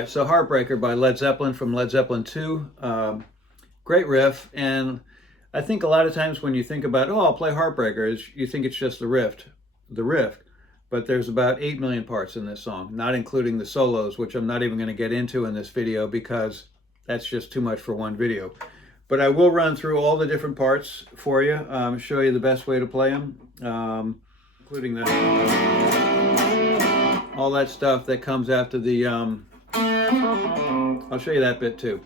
right, so Heartbreaker by Led Zeppelin from Led Zeppelin 2. Great riff, and I think a lot of times when you think about, oh, I'll play Heartbreaker, you think it's just the riff, but there's about 8 million parts in this song, not including the solos, which I'm not even going to get into in this video because that's just too much for one video. But I will run through all the different parts for you, show you the best way to play them, including all that stuff that comes after the, I'll show you that bit too.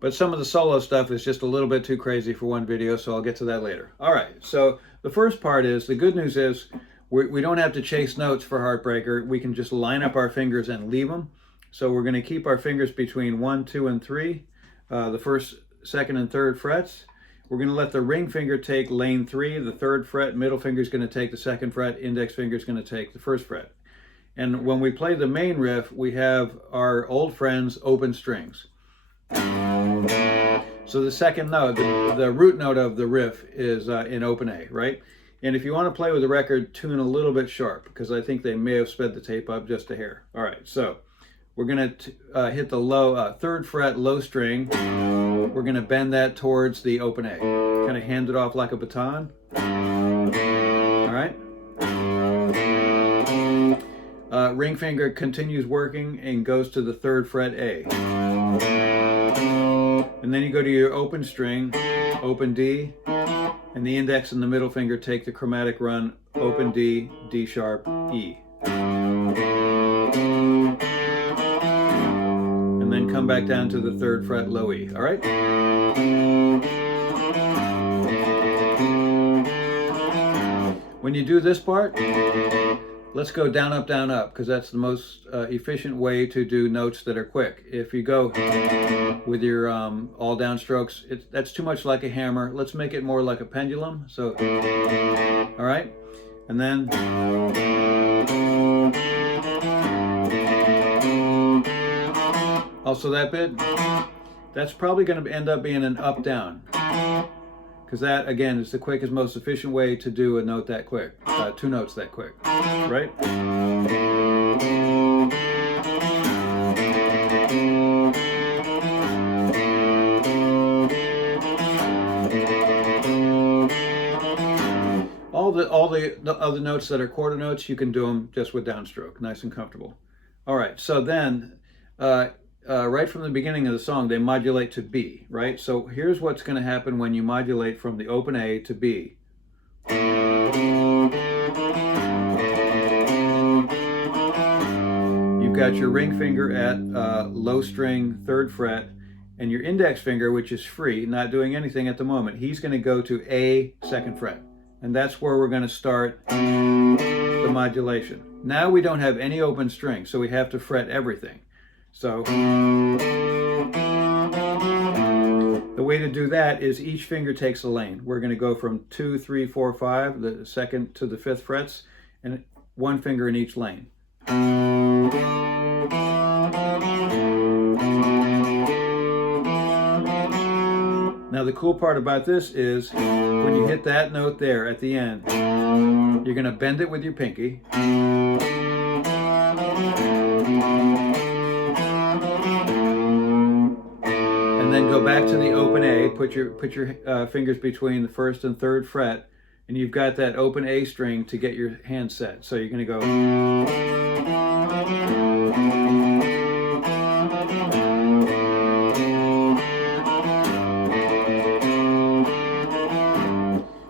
But some of the solo stuff is just a little bit too crazy for one video, so I'll get to that later. All right, so the first part is, the good news is, we don't have to chase notes for Heartbreaker. We can just line up our fingers and leave them. So we're going to keep our fingers between 1, 2, and 3, the first, second, and third frets. We're going to let the ring finger take lane 3, the 3rd fret, middle finger is going to take the 2nd fret, index finger is going to take the 1st fret. And when we play the main riff, we have our old friends open strings. So the second note, the root note of the riff is in open A, right? And if you want to play with the record, tune a little bit sharp, because I think they may have sped the tape up just a hair. All right, so we're going to hit the low 3rd fret low string. We're going to bend that towards the open A. Kind of hand it off like a baton. All right. Ring finger continues working and goes to the 3rd fret A. And then you go to your open string, open D, and the index and the middle finger take the chromatic run, open D, D sharp, E. And then come back down to the 3rd fret low E, all right? When you do this part, let's go down, up, because that's the most efficient way to do notes that are quick. If you go with your all down strokes, that's too much like a hammer. Let's make it more like a pendulum. So, all right, and then also that bit, that's probably going to end up being an up down, because that, again, is the quickest, most efficient way to do a note that quick, 2 notes that quick, right? All the other notes that are quarter notes, you can do them just with downstroke, nice and comfortable. All right, so then, right from the beginning of the song, they modulate to B, right? So here's what's going to happen when you modulate from the open A to B. You've got your ring finger at low string 3rd fret, and your index finger, which is free, not doing anything at the moment, he's going to go to A 2nd fret. And that's where we're going to start the modulation. Now we don't have any open strings, so we have to fret everything. So the way to do that is each finger takes a lane. We're going to go from 2, 3, 4, 5, the 2nd to the 5th frets, and 1 finger in each lane. Now the cool part about this is when you hit that note there at the end, you're going to bend it with your pinky. And then go back to the open A, put your fingers between the 1st and 3rd fret, and you've got that open A string to get your hand set. So you're going to go.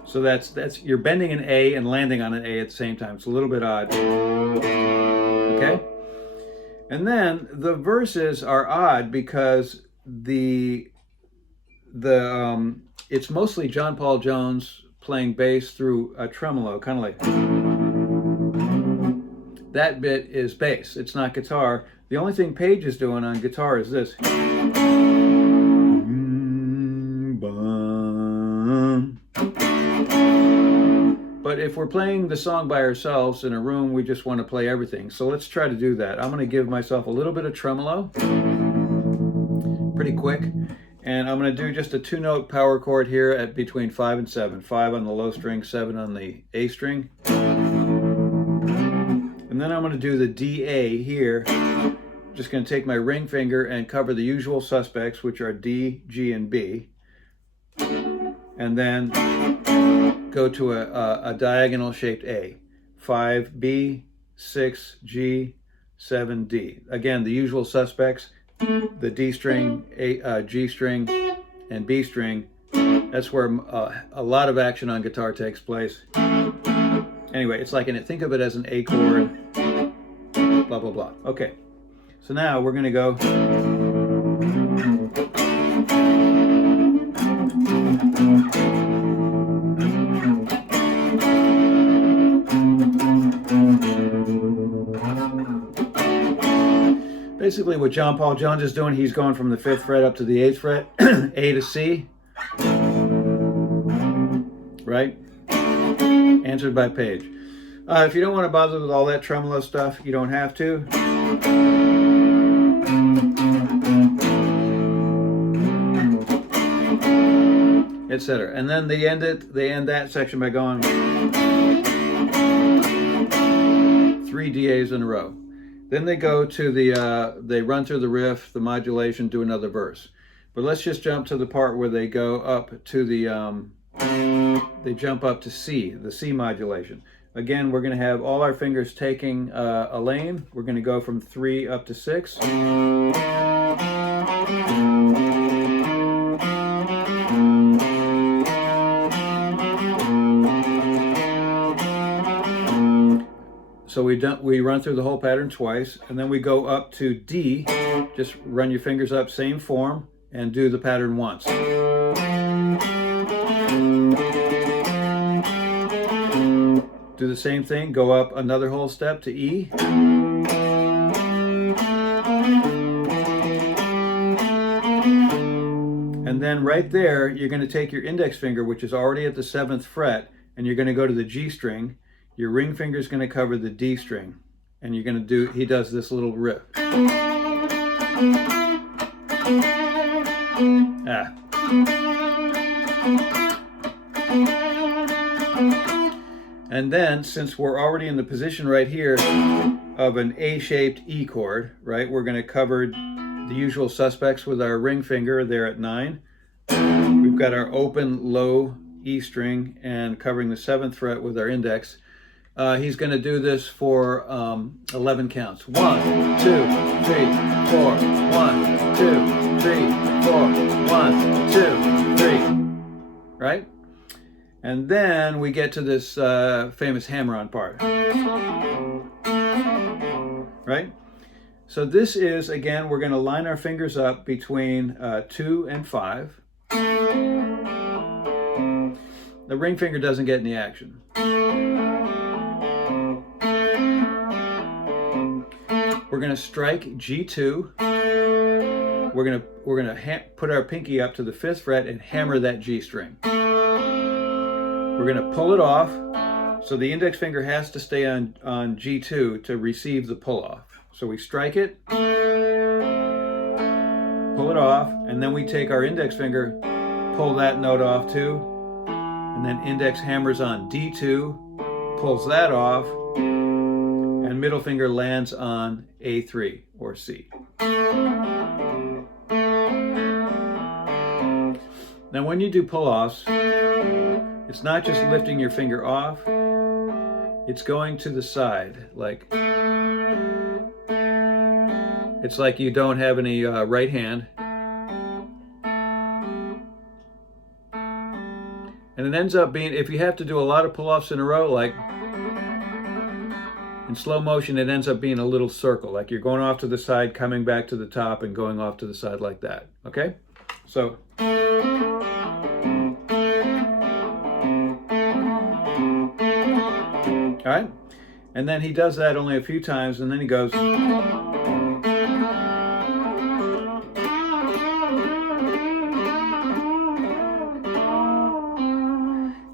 So that's you're bending an A and landing on an A at the same time. It's a little bit odd. Okay? And then the verses are odd because it's mostly John Paul Jones playing bass through a tremolo, kind of like that bit is bass. It's not guitar. The only thing Page is doing on guitar is this. But if we're playing the song by ourselves in a room, we just want to play everything. So let's try to do that. I'm going to give myself a little bit of tremolo, pretty quick. And I'm going to do just a 2-note power chord here at between 5 and 7. 5 on the low string, 7 on the A string. And then I'm going to do the DA here, just going to take my ring finger and cover the usual suspects, which are D, G, and B. And then go to a diagonal shaped A. 5B, 6G, 7D. Again, the usual suspects, the D string, G string, and B string. That's where a lot of action on guitar takes place. Anyway, it's like, think of it as an A chord, blah, blah, blah. Okay, so now we're going to go. Basically what John Paul Jones is doing, he's going from the 5th fret up to the 8th fret, A to C, right? Answered by Page. If you don't want to bother with all that tremolo stuff, you don't have to. Etc. And then they end that section by going 3 DAs in a row. Then they go to they run through the riff, the modulation, do another verse. But let's just jump to the part where they go up to they jump up to C, the C modulation. Again, we're going to have all our fingers taking a lane. We're going to go from 3 up to 6. So we run through the whole pattern twice, and then we go up to D. Just run your fingers up, same form, and do the pattern once. Do the same thing, go up another whole step to E. And then right there, you're going to take your index finger, which is already at the 7th fret, and you're going to go to the G string. Your ring finger is going to cover the D string, and you're going to do, he does this little riff. And then, since we're already in the position right here of an A-shaped E chord, right, we're going to cover the usual suspects with our ring finger there at 9. We've got our open low E string and covering the 7th fret with our index. He's going to do this for 11 counts. 1, 2, 3, 4. 1, 2, 3, 4. 1, 2, 3. Right? And then we get to this famous hammer-on part. Right? So this is, again, we're going to line our fingers up between 2 and 5. The ring finger doesn't get any action. We're going to strike G2. We're going to put our pinky up to the 5th fret and hammer that G string. We're going to pull it off, so the index finger has to stay on G2 to receive the pull off. So we strike it, pull it off, and then we take our index finger, pull that note off too, and then index hammers on D2, pulls that off, and middle finger lands on A3 or C. Now when you do pull-offs, it's not just lifting your finger off, it's going to the side, like, it's like you don't have any right hand. And it ends up being, if you have to do a lot of pull-offs in a row, like in slow motion, it ends up being a little circle, like you're going off to the side, coming back to the top, and going off to the side like that, okay? So, all right, and then he does that only a few times, and then he goes.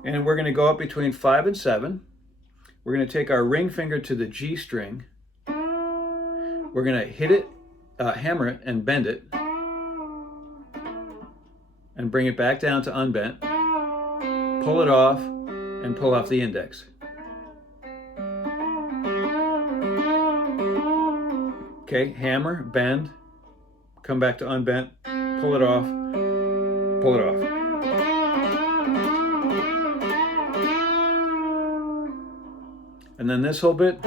And we're going to go up between 5 and 7. We're going to take our ring finger to the G string. We're going to hit it, hammer it, and bend it. And bring it back down to unbent. Pull it off, and pull off the index. Okay, hammer, bend, come back to unbent, pull it off, pull it off. And then this whole bit,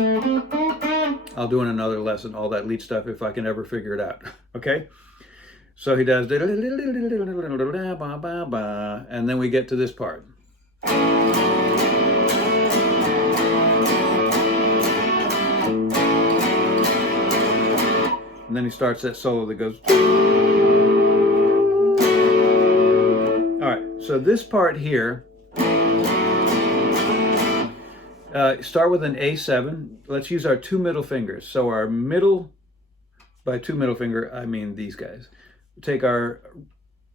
I'll do in another lesson, all that lead stuff, if I can ever figure it out. Okay? So he does, and then we get to this part. And then he starts that solo that goes. All right, so this part here, start with an A7. Let's use our two middle fingers. So our middle, by two middle finger, I mean these guys. Take our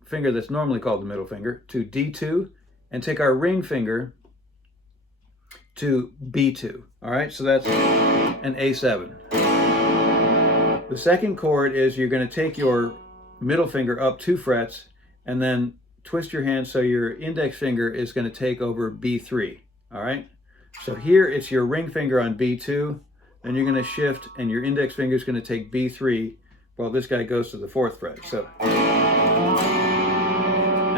finger that's normally called the middle finger to D2, and take our ring finger to B2. All right, so that's an A7. The second chord is you're going to take your middle finger up 2 frets and then twist your hand so your index finger is going to take over B3. All right, so here it's your ring finger on B2, then you're going to shift and your index finger is going to take B3 while this guy goes to the 4th fret. So,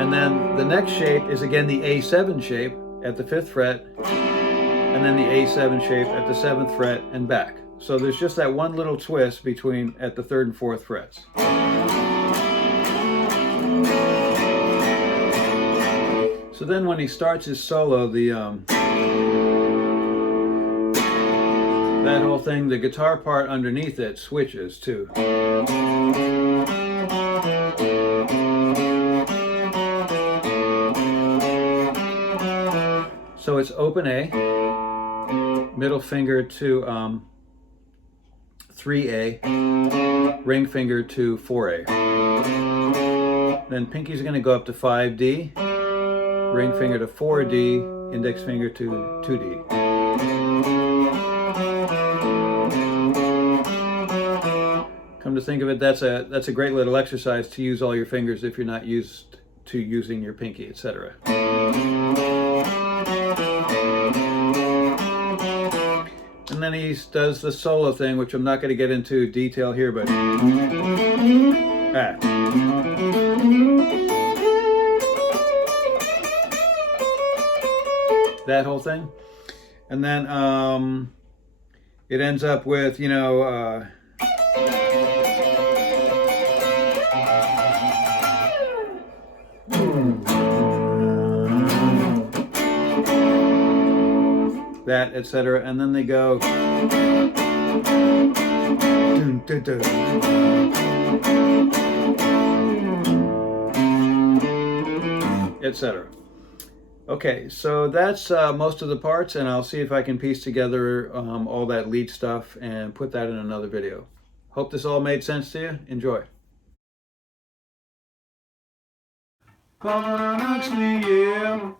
and then the next shape is again the A7 shape at the 5th fret, and then the A7 shape at the 7th fret and back. So there's just that one little twist between at the 3rd and 4th frets. So then when he starts his solo, that whole thing, the guitar part underneath it switches too. So it's open A, middle finger to 3A, ring finger to 4A. Then pinky's going to go up to 5D, ring finger to 4D, index finger to 2D. Come to think of it, that's a great little exercise to use all your fingers if you're not used to using your pinky, etc. And then he does the solo thing, which I'm not going to get into detail here, but that whole thing. And then it ends up with, you know, that, etc. And then they go, etc. Okay, so that's most of the parts, and I'll see if I can piece together all that lead stuff and put that in another video. Hope this all made sense to you. Enjoy. Huxley, yeah.